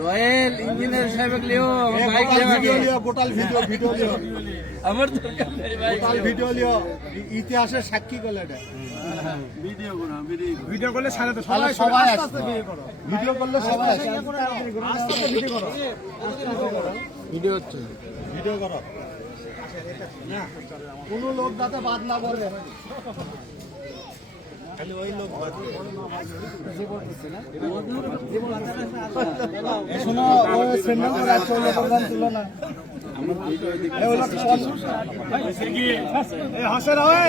royal engineer সাহেব লিও bike লিও bottle video লিও আমার দরকার নেই ভাই বোটাল ভিডিও লিও ইতিহাসের সাক্ষী করলে এটা ভিডিও করলে সারা তো সবাই আসবে ভিডিও করলে সবাই আসবে ভিডিও করো ভিডিও হচ্ছে ভিডিও করো কোন লোক যাতে বাদ না পড়ে খালি ওই লোক শোনো ওই সেন্ডাল করে আছে ওই লোকের নাম তুলো না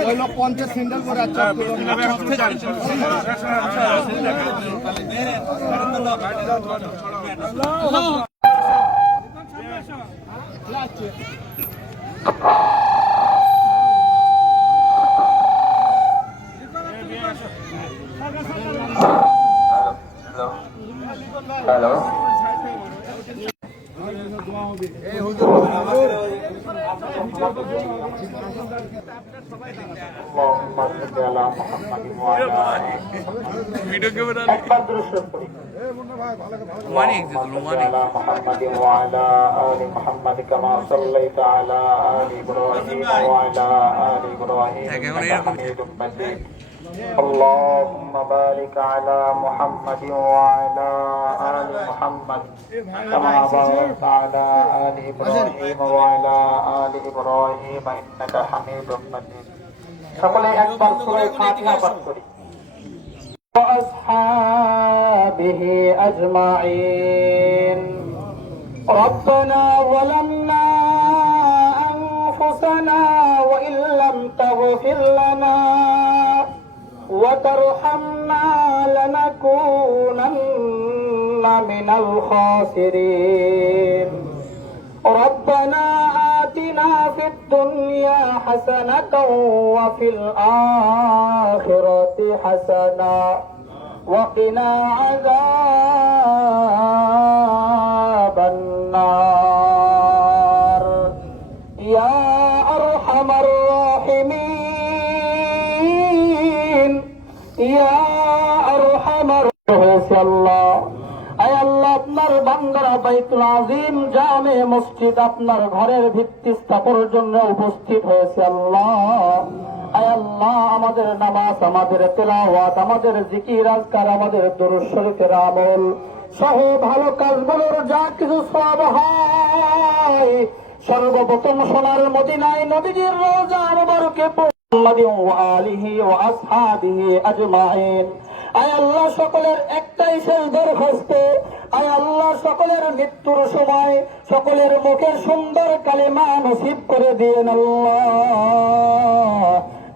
ওই লোক 50 সেন্ডাল করে আছে হ্যালো ভিডিও কে বনা একবার দৃশ্য করি ওয়ানি এক্সিট ওয়ানি محمد وعلى آل محمد كما صليت على آل إبراهيم وعلى آل إبراهيم إنك حميد مجيد اللهم بارك على محمد وعلى آل محمد كما باركت على آل إبراهيم وعلى آل إبراهيم إنك حميد مجيد সকলে একবার সূরা ফাতিহা পাঠ করি وأصحابه أجمعين ربنا ظلمنا أنفسنا وإن لم تغفر لنا وترحمنا لنكونن من الخاسرين ربنا آتنا في الدنيا حسنة وفي الآخرة حسنة وقنا عذاب النار يا أرحم الراحمين يا أرحم الراحمين আয় আল্লাহ আপনার বান্দারা বাইতুল আজিম জামে মসজিদ আপনার ঘরের ভিত্তি স্থাপনের জন্য উপস্থিত হয়েছে আল্লাহ আয় আল্লাহ আমাদের নামাজ আমাদের তেলাওয়াত আমাদের জিকির আজকার আমাদের দরুদ শরীফের আমল সহ ভালো কাজগুলোর যা কিছু সওয়াব হয় সর্বপ্রথম সোনার মদিনায় নবীজির রওজা মুবারকে মুহাম্মাদি ওয়া আলিহি ওয়া আসহাবিহি আজমাইন আয় আল্লাহ সকলের একটাই শেষ দরখাস্ত আয় আল্লাহ সকলের মৃত্যুর সময় সকলের মুখের সুন্দর কালিমা নসিব করে দিয়েন আল্লাহ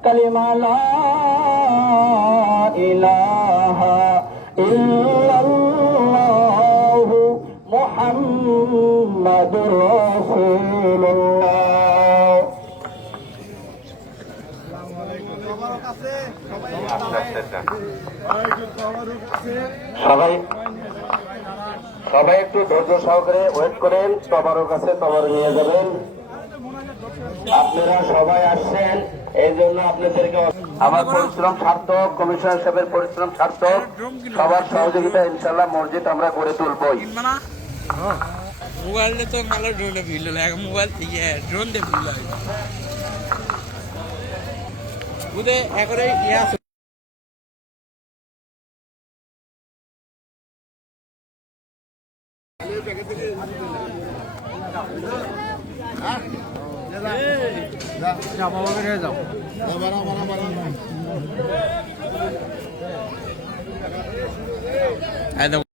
কালিমা লা ইলাহা ইল্লাল্লাহু মুহাম্মাদুর রাসূলুল্লাহ সবাই একটু ধৈর্য সহকারে ওয়েট করেন তবারক কাছে তবার নিয়ে যাবেন আপনারা সবাই আসছেন এই জন্য আপনাদেরকে আমার পরিশ্রম সার্থক কমিশনার সাহেবের পরিশ্রম সার্থক সবার সহযোগিতা ইনশাল্লাহ মসজিদ আমরা গড়ে তুলবই মোবাইল তো ভালো ড্রোনে ভিড় লাগে মোবাইল থেকে ড্রোন দিয়ে ভিড় লাগে বুঝে একরে ইয়া যাও বাবা বেরিয়ে যাও